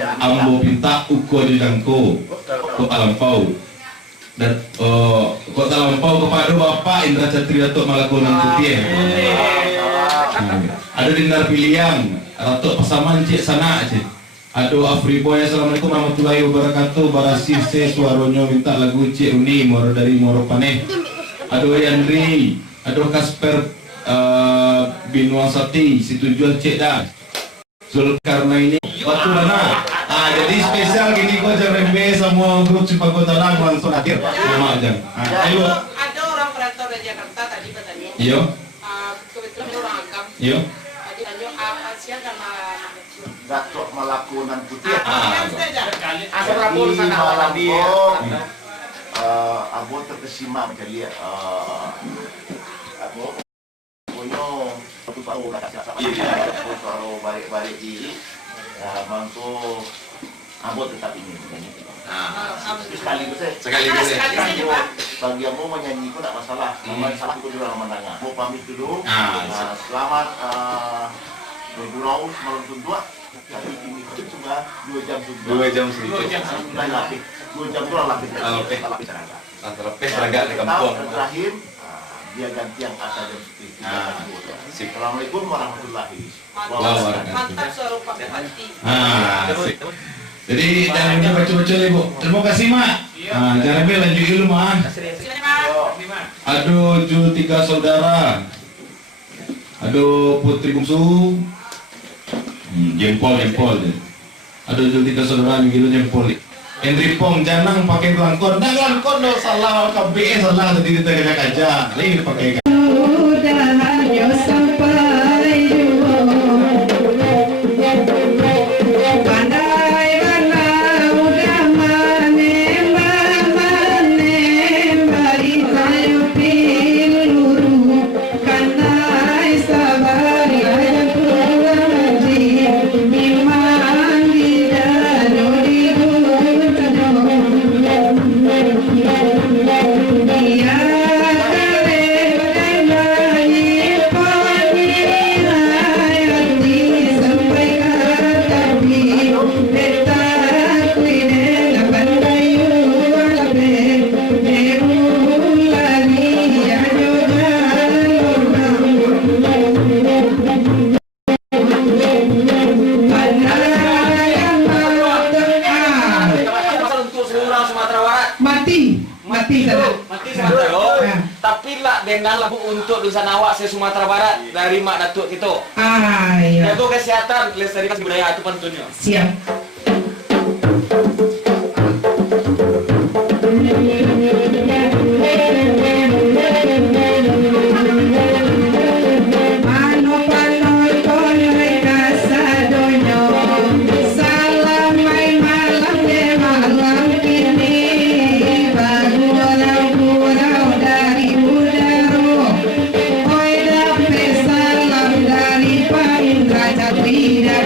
ambo pinta uko jangko ko alampau dan ko alampau kepada Bapak Indra Satri Datuk Malakonan Putih. Ada Dinar Piliang Datuk Pasaman cik sana cik. Aduh Afriboy, assalamualaikum warahmatullahi wabarakatuh. Barasih se suaronyo minta lagu cik Uni moro dari Moro Paneh. Aduh Yandri, aduh Kasper Binwasati, situ jual cik dah. Zulkarnaini waktu mana? Jadi spesial gini kok Rembe sama grup Cipago Tanah langsung hadir. Mama aja. Ayo. Ada orang perantau dari Jakarta tadi katanya. Iya. Kebetulan orang Agam. Iya. Tadi lanjut Asia dan Datuk Malakonan Putih. Asal rapor sana malam dia. Abo terkesima jadi abo punya satu baru lah kasih baru balik-balik diri. Bangku abo tetap ingin menyanyi. Sekaligus bagi abo menyanyi itu tidak masalah. Masalah itu juga mendengar. Mau pamit dulu. Selamat Raus malam tua. Tapi ini cuma 2 jam sudah. 2 jam sudah. 2 jam lebih. 2 jam tu lah lebih. Lebih seragam. Lebih seragam di kampung. Terakhir dia ganti yang kata jam 3. Assalamualaikum warahmatullahi wabarakatuh. Mantap suara Pak Bupati. Jadi jangan lupa baca-baca ibu. Terima kasih mak. Jangan lupa lanjut dulu mak. Aduh Ju 3 saudara. Aduh Putri Bungsu. Jempol. Aduh Ju 3 saudara gitu jempol. Henry Pong jangan pakai langkon. Dah langkon do salah KBS salah tadi kita kaca. Lain pakai. Tapi lah dengan lagu untuk Dusan Awak se Sumatera Barat dari Mak Datuk kita. Iya. Itu kesehatan, kelestarian budaya itu pantunnya. Siap. Tidak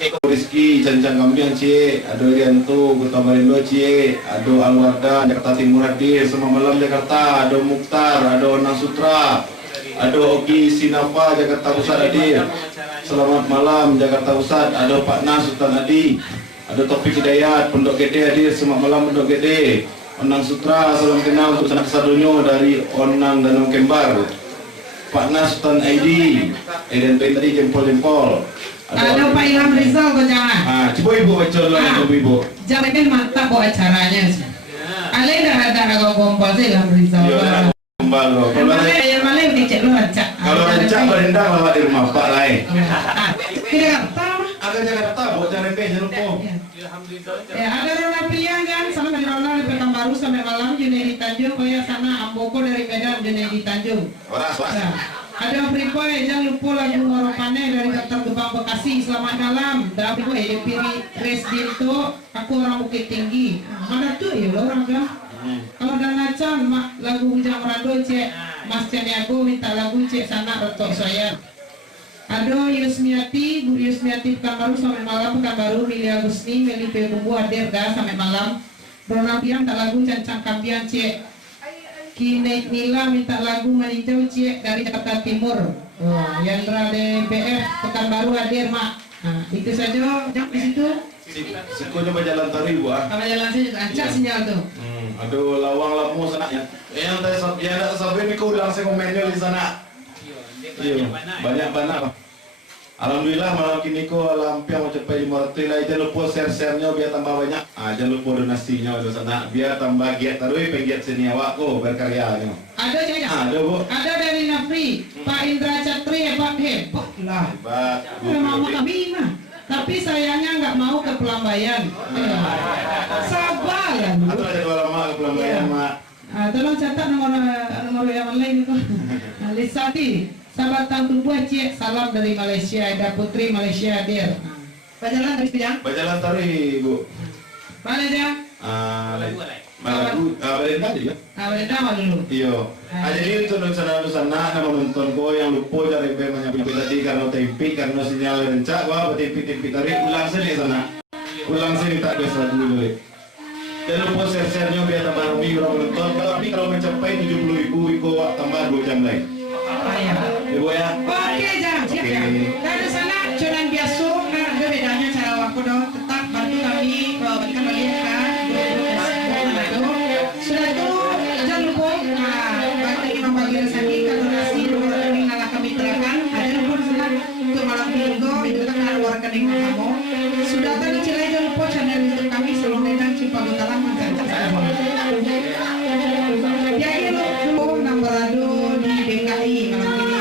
Rizky Cancang Kambian cie, Ado Rianto Kota Marindo cie, Ado Alwarda Jakarta Timur hadir selamat malam Jakarta, Ado Mukhtar, Ado Nang Sutra, Ado Oki Sinafa Jakarta Pusat hadir selamat malam Jakarta Pusat, Ado Pak Nas Sultan Adi, Ado Taufik Hidayat Pondok Gede hadir selamat malam Pondok Gede, Onang Sutra salam kenal untuk sanak sadonyo dari Onang Danau Kembar, Pak Nas Sultan Aidi, Eden tadi jempol-jempol. Ada Pak Ilham Rizal kok jangan. Coba ibu baca dulu ibu. Jangan kan mantap buat acaranya sih. Ale dah agak gombal sih Ilham Rizal. Iya, gombal loh. Yang malah dicek lu rancak. Kalau rancak berendang lawat di rumah Pak lain. Tidak tahu. Ada Jakarta, buat jangan jangan lupa. Ya, ada Rona Priang kan, sama dari Rona dari Pekanbaru sampai malam Junaidi Tanjung, oh ya sana Amboko dari Medan Junaidi Tanjung. Waras. Nah, ada Pripoy, jangan lupa lagu Ngorokane dari Kapten Gebang Bekasi, selamat malam. Dan Pripoy, Piri Resdinto, aku orang Bukit Tinggi. Mana tuh ya orang kan? Kalau dan Nacan, lagu Ujang Rado cek, Mas Ceniago minta lagu cek sana retok saya. Ada Yusmiati, Bu Yusmiati Pekanbaru sampai malam, Pekanbaru Mili Agusni, Meli Bumbu hadir dah sampai malam. Rona Piang tak lagu Cancang Kampian cek. Kine Nila minta lagu Meninjau cek dari Jakarta Timur. Oh, Yandra DBF Pekanbaru hadir mak. Nah, itu saja, jangan di situ. Siku coba jalan tari bu ah. Kalau jalan sini acak sinyal tuh. Aduh lawang lamu sana ya. Yang tadi ya sampai mikro ulang saya komennya di sana. Iya, banyak banget. Alhamdulillah malam kini ko lampiang mencapai 500 lah. Jangan lupa share-share-nya biar tambah banyak. Jangan lupa donasinya di sana biar tambah giat terus pegiat seni awak ko berkaryanya. Ada juga. Ada bu. Ada dari Nafri, Pak Indra Catri hebat lah. Hebat. Mau kami mah. Tapi sayangnya nggak mau ke Pelambayan. Sabar lah. Atau ada dua lama ke Pelambayan mak. Tolong catat nomor yang lain itu. Lisati. Sahabat Tantu Buah Cik, salam dari Malaysia, Eda Putri Malaysia hadir. Bajalan dari Pijang? Bajalan tari bu. Mana dia? Lagu Belinda juga. Belinda mah dulu. Iya. Jadi untuk sana nama menonton ko yang lupa dari banyak tadi karena tempi karena sinyal rencak wah tempi tarik ulang sini sana. Ulang sini tak biasa dulu. Jangan lupa share-share-nya biar tambah ramai orang menonton. Tapi kalau mencapai 70.000 iko tambah 2 jam lain. Ibu ya. Oke, jam siap ya. Dari sana cuman biasa kan ada bedanya cara waktu dong. Tetap bantu kami berikan melihat sudah itu jangan lupa bantu Imam Bagir Saki donasi nomor rekening ala kami terakan ada nomor sana untuk malam minggu itu kan ada rekening kamu sudah tadi cilai jangan lupa channel YouTube kami Selong Dedang Cipago Talang ya ini lo Nambarado di DKI malam ini.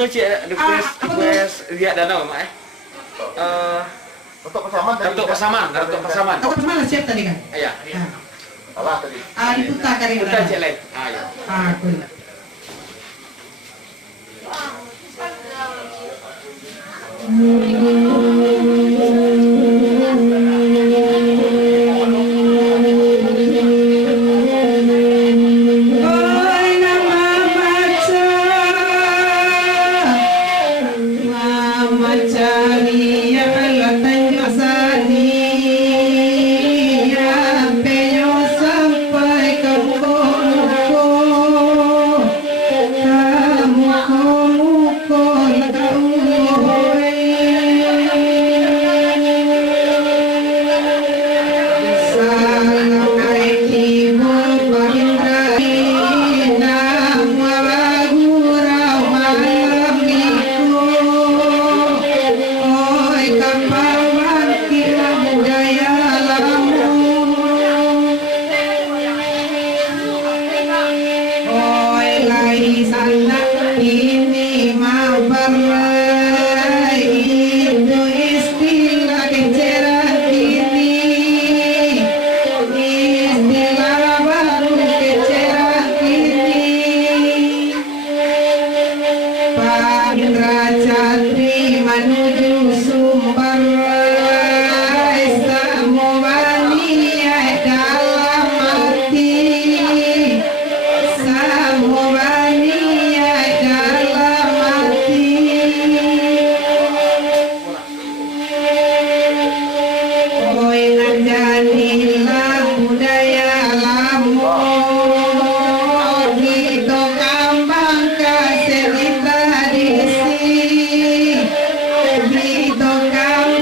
anu cik request lihat danau mak Datuk Pasaman tadi. Datuk Pasaman. Aku mana siap tadi kan? Iya. Salah tadi. Diputar kali Kita cek lain. Ya. Aku.